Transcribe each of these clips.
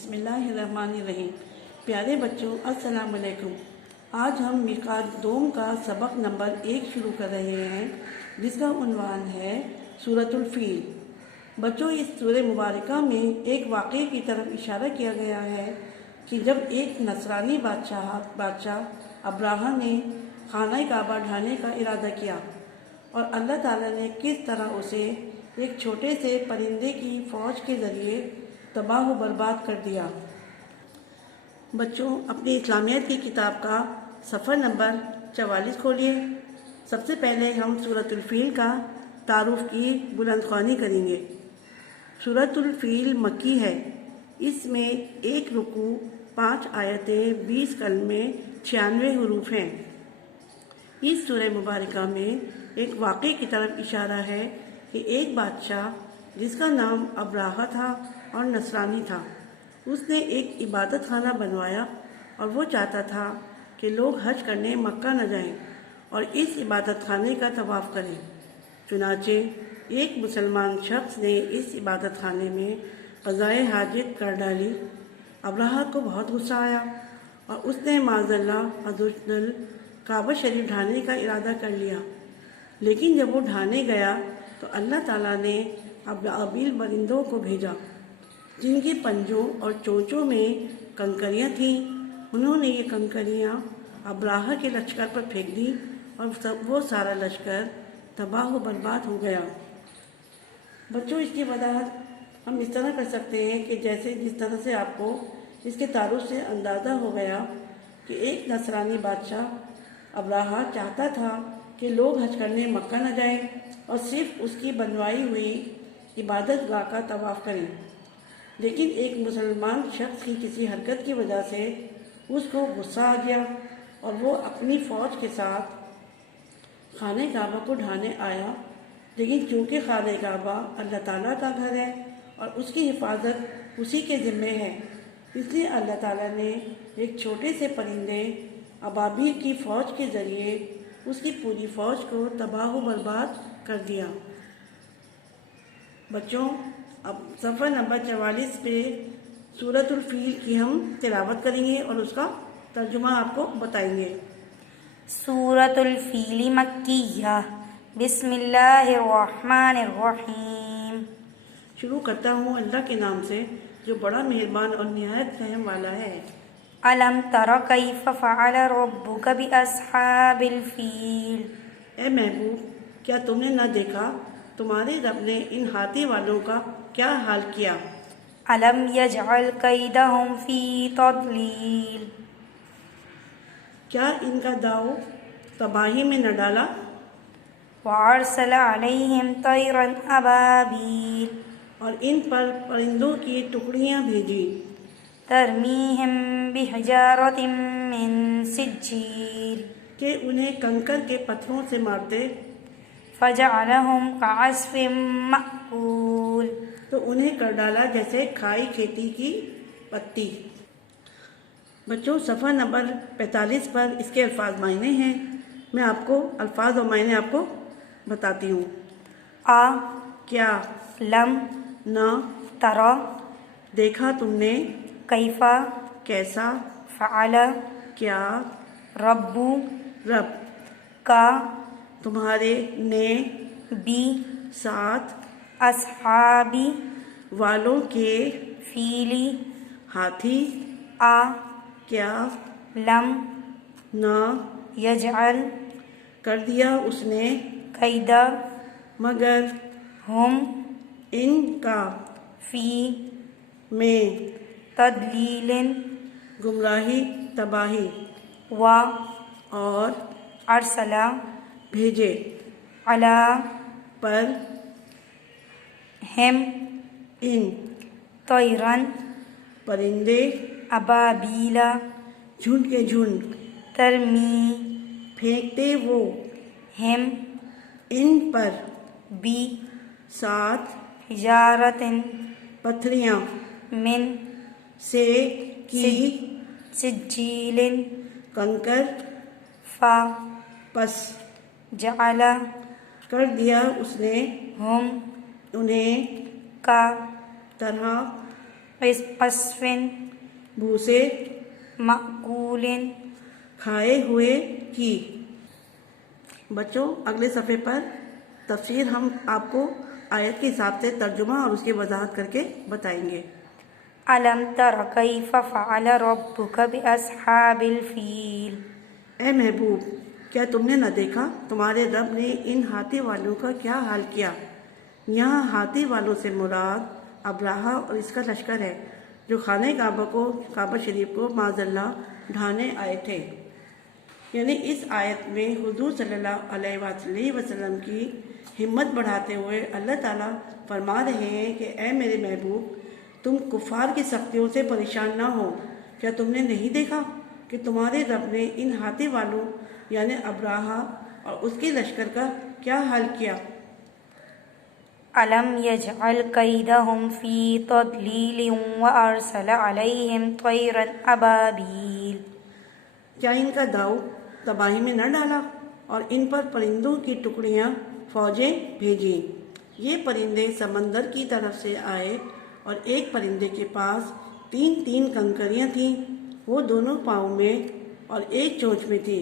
بسم اللہ الرحمن الرحیم۔ پیارے بچوں السلام علیکم۔ آج ہم میقات دوم کا سبق نمبر 1 شروع کر رہے ہیں، جس کا عنوان ہے سورۃ الفیل۔ بچوں، اس سورہ مبارکہ میں ایک واقعے کی طرف اشارہ کیا گیا ہے کہ جب ایک نصرانی بادشاہ ابراہہ نے خانہ کعبہ ڈھانے کا ارادہ کیا اور اللہ تعالیٰ نے کس طرح اسے ایک چھوٹے سے پرندے کی فوج کے ذریعے تباہ و برباد کر دیا۔ بچوں، اپنی اسلامیات کی کتاب کا صفحہ نمبر 44 کھولیے۔ سب سے پہلے ہم سورۃ الفیل کا تعارف کی بلند خوانی کریں گے۔ سورۃ الفیل مکی ہے۔ اس میں 1 رکوع، 5 آیتیں، 20 کلمے، 96 حروف ہیں۔ اس سورہ مبارکہ میں ایک واقعے کی طرف اشارہ ہے کہ ایک بادشاہ جس کا نام ابراہہ تھا اور نصرانی تھا، اس نے ایک عبادت خانہ بنوایا اور وہ چاہتا تھا کہ لوگ حج کرنے مکہ نہ جائیں اور اس عبادت خانے کا طواف کریں۔ چنانچہ ایک مسلمان شخص نے اس عبادت خانے میں قضائے حاجت کر ڈالی۔ ابراہہ کو بہت غصہ آیا اور اس نے معاذ اللہ حضرت کعبہ شریف ڈھانے کا ارادہ کر لیا، لیکن جب وہ ڈھانے گیا تو اللہ تعالیٰ نے ابابیل پرندوں کو بھیجا جن کے پنجوں اور چونچوں میں کنکریاں تھیں۔ انہوں نے یہ کنکریاں ابراہہ کے لشکر پر پھینک دیں اور وہ سارا لشکر تباہ و برباد ہو گیا۔ بچوں، اس کی وضاحت ہم اس طرح کر سکتے ہیں کہ جس طرح سے آپ کو اس کے تعارف سے اندازہ ہو گیا کہ ایک نصرانی بادشاہ ابراہہ چاہتا تھا کہ لوگ حج کرنے مکہ نہ جائیں اور صرف اس کی بنوائی ہوئی عبادت گاہ کا طواف کریں، لیکن ایک مسلمان شخص کی کسی حرکت کی وجہ سے اس کو غصہ آ گیا اور وہ اپنی فوج کے ساتھ خانہ کعبہ کو ڈھانے آیا۔ لیکن چونکہ خانہ کعبہ اللہ تعالیٰ کا گھر ہے اور اس کی حفاظت اسی کے ذمے ہے، اس لیے اللہ تعالیٰ نے ایک چھوٹے سے پرندے ابابیل کی فوج کے ذریعے اس کی پوری فوج کو تباہ و برباد کر دیا۔ بچوں، اب صفحہ نمبر 44 پہ سورۃ الفیل کی ہم تلاوت کریں گے اور اس کا ترجمہ آپ کو بتائیں گے۔ سورۃ الفیل مکیہ، بسم اللہ الرحمن الرحیم۔ شروع کرتا ہوں اللہ کے نام سے جو بڑا مہربان اور نہایت رحم والا ہے۔ الم تر کیف فعل ربک باصحاب الفیل۔ اے محبوب، کیا تم نے نہ دیکھا تمہارے رب نے ان ہاتھی والوں کا کیا حال کیا؟ الم یجعل کیدہم فی تضلیل۔ کیا ان کا داؤ تباہی میں نہ ڈالا؟ وارسل علیہم طیرا ابابیل۔ اور ان پر پرندوں کی ٹکڑیاں بھیجی۔ ترمیہم بحجارۃ من سجیل۔ کہ انہیں کنکر کے پتھروں سے مارتے۔ فجعلہم کعصف مأکول۔ تو انہیں کر ڈالا جیسے کھائی کھیتی کی پتی۔ بچوں، صفحہ نمبر 45 پر اس کے الفاظ معنی ہیں۔ میں آپ کو الفاظ اور معنی آپ کو بتاتی ہوں۔ آ کیا، لم نہ، ترا دیکھا تم نے، کیفا کیسا، فعل کیا، ربو رب کا تمہارے نے، بی ساتھ اصحابی والوں کے، فیلی ہاتھی، آ کیا، لم نہ، یجعل کر دیا اس نے، کیدا مگر، ہم ان کا، فی میں، تضلیل گمراہی، تباہی، و اور ارسلا بھیجے، علی پر، ہم ان، طیرن پرندے، ابابیلا جھنڈ کے جھنڈ، ترمی پھینکتے وہ، ہم ان پر، بی ساتھ، حجارت پتھریاں، من سے، کی، سجیل کنکر، فا پس، جعل کر دیا اس نے، ہم انہیں، کا طرح، قصف بھوسے مأکول کھائے ہوئے کی۔ بچوں اگلے صفحے پر تفسیر ہم آپ کو آیت کے حساب سے ترجمہ اور اس کی وضاحت کر کے بتائیں گے۔ ألم تر كيف فعل ربك بأصحاب الفيل اے محبوب، کیا تم نے نہ دیکھا تمہارے رب نے ان ہاتھی والوں کا کیا حال کیا؟ یہاں ہاتھی والوں سے مراد ابراہہ اور اس کا لشکر ہے، جو خانہ کعبہ شریف کو معاذ اللہ ڈھانے آئے تھے۔ یعنی اس آیت میں حضور صلی اللہ علیہ وآلہ وسلم کی ہمت بڑھاتے ہوئے اللہ تعالیٰ فرما رہے ہیں کہ اے میرے محبوب، تم کفار کی سختیوں سے پریشان نہ ہو۔ کیا تم نے نہیں دیکھا کہ تمہارے رب نے ان ہاتھی والوں یعنی ابراہہ اور اس کے لشکر کا کیا حال کیا؟ ألم يجعل كيدهم في تضليل وأرسل عليهم طيرا أبابيل کیا ان کا داؤ تباہی میں نہ ڈالا اور ان پر پرندوں کی ٹکڑیاں فوجیں بھیجیں؟ یہ پرندے سمندر کی طرف سے آئے اور ایک پرندے کے پاس 3 کنکریاں تھیں، وہ دونوں پاؤں میں اور ایک چونچ میں تھی۔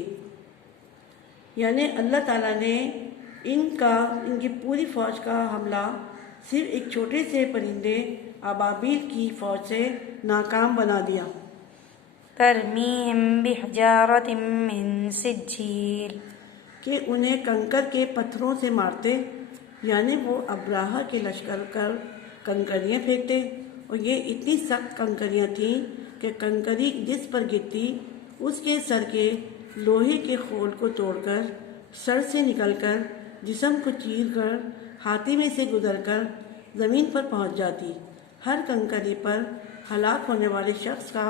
یعنی اللہ تعالیٰ نے ان کی پوری فوج کا حملہ صرف ایک چھوٹے سے پرندے ابابیل کی فوج سے ناکام بنا دیا۔ ترميهم بحجارة من سجيل کہ انہیں کنکر کے پتھروں سے مارتے، یعنی وہ ابراہہ کے لشکر کر کنکریاں پھینکتے، اور یہ اتنی سخت کنکریاں تھیں کہ کنکری جس پر گرتی اس کے سر کے لوہے کے خول کو توڑ کر، سر سے نکل کر، جسم کو چیر کر، ہاتھی میں سے گزر کر زمین پر پہنچ جاتی۔ ہر کنکری پر ہلاک ہونے والے شخص کا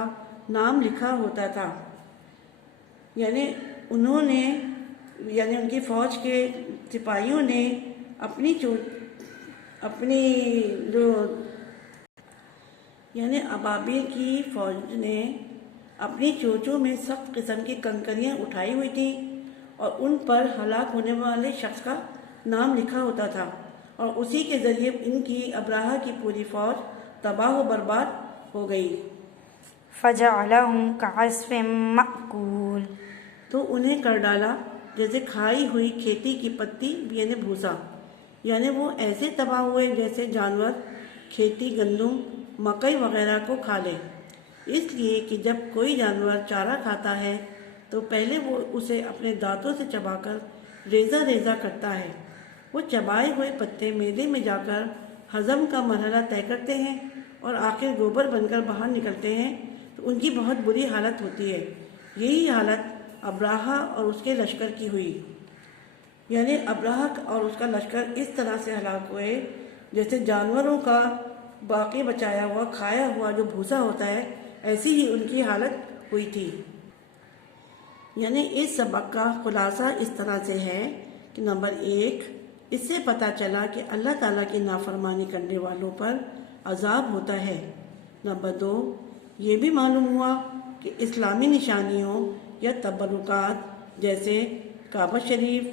نام لکھا ہوتا تھا۔ یعنی ان کی فوج کے سپاہیوں نے یعنی ابابیل کی فوج نے اپنی چونچوں میں سخت قسم کی کنکریاں اٹھائی ہوئی تھیں اور ان پر ہلاک ہونے والے شخص کا نام لکھا ہوتا تھا، اور اسی کے ذریعے ان کی ابراہہ کی پوری فوج تباہ و برباد ہو گئی۔ فجعلهم كعصف مأكول تو انہیں کر ڈالا جیسے کھائی ہوئی کھیتی کی پتی یعنی بھوسا، یعنی وہ ایسے تباہ ہوئے جیسے جانور کھیتی گندم مکئی وغیرہ کو کھا لے۔ اس لیے کہ جب کوئی جانور چارہ کھاتا ہے تو پہلے وہ اسے اپنے دانتوں سے چبا کر ریزہ ریزہ کرتا ہے۔ وہ چبائے ہوئے پتے معدے میں جا کر ہضم کا مرحلہ طے کرتے ہیں اور آخر گوبر بن کر باہر نکلتے ہیں، تو ان کی بہت بری حالت ہوتی ہے۔ یہی حالت ابراہہ اور اس کے لشکر کی ہوئی۔ یعنی ابراہہ اور اس کا لشکر اس طرح سے ہلاک ہوئے جیسے جانوروں کا باقی بچایا ہوا کھایا ہوا جو بھوسا ہوتا ہے، ایسی ہی ان کی حالت ہوئی تھی۔ یعنی اس سبق کا خلاصہ اس طرح سے ہے کہ نمبر 1، اس سے پتہ چلا کہ اللہ تعالیٰ کی نافرمانی کرنے والوں پر عذاب ہوتا ہے۔ نمبر 2، یہ بھی معلوم ہوا کہ اسلامی نشانیوں یا تبرکات جیسے کعبہ شریف،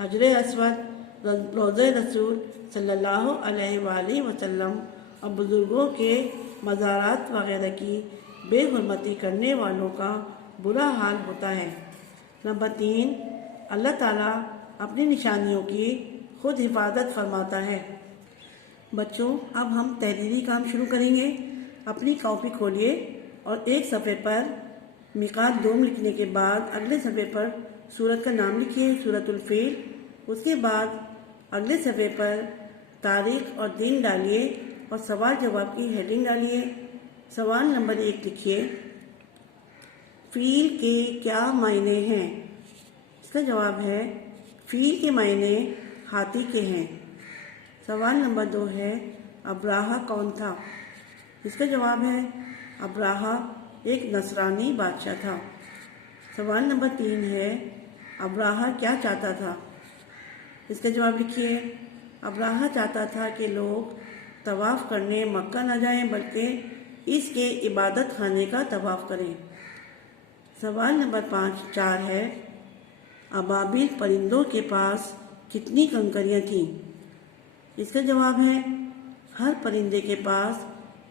حجر اسود، روضہ رسول صلی اللہ علیہ وآلہ وسلم اور بزرگوں کے مزارات وغیرہ کی بے حرمتی کرنے والوں کا برا حال ہوتا ہے۔ نمبر 3، اللہ تعالیٰ اپنی نشانیوں کی خود حفاظت فرماتا ہے۔ بچوں اب ہم تحریری کام شروع کریں گے۔ اپنی کاپی کھولیے اور ایک صفحے پر میقات دوم لکھنے کے بعد اگلے صفحے پر سورت کا نام لکھیے، سورۃ الفیل۔ اس کے بعد اگلے صفحے پر تاریخ اور دن ڈالیے اور سوال جواب کی ہیڈنگ ڈالیے۔ سوال نمبر 1 لکھیے، فیل کے کیا معنی ہیں؟ اس کا جواب ہے فیل کے معنی ہاتھی کے ہیں۔ سوال نمبر 2 ہے، ابراہہ کون تھا؟ اس کا جواب ہے ابراہہ ایک نصرانی بادشاہ تھا۔ سوال نمبر 3 ہے، ابراہہ کیا چاہتا تھا؟ اس کا جواب لکھیے، ابراہہ چاہتا تھا کہ لوگ طواف کرنے مکہ نہ جائیں بلکہ اس کے عبادت خانے کا طواف کریں۔ سوال نمبر 4 ہے، ابابیل پرندوں کے پاس کتنی کنکریاں تھیں؟ اس کا جواب ہے ہر پرندے کے پاس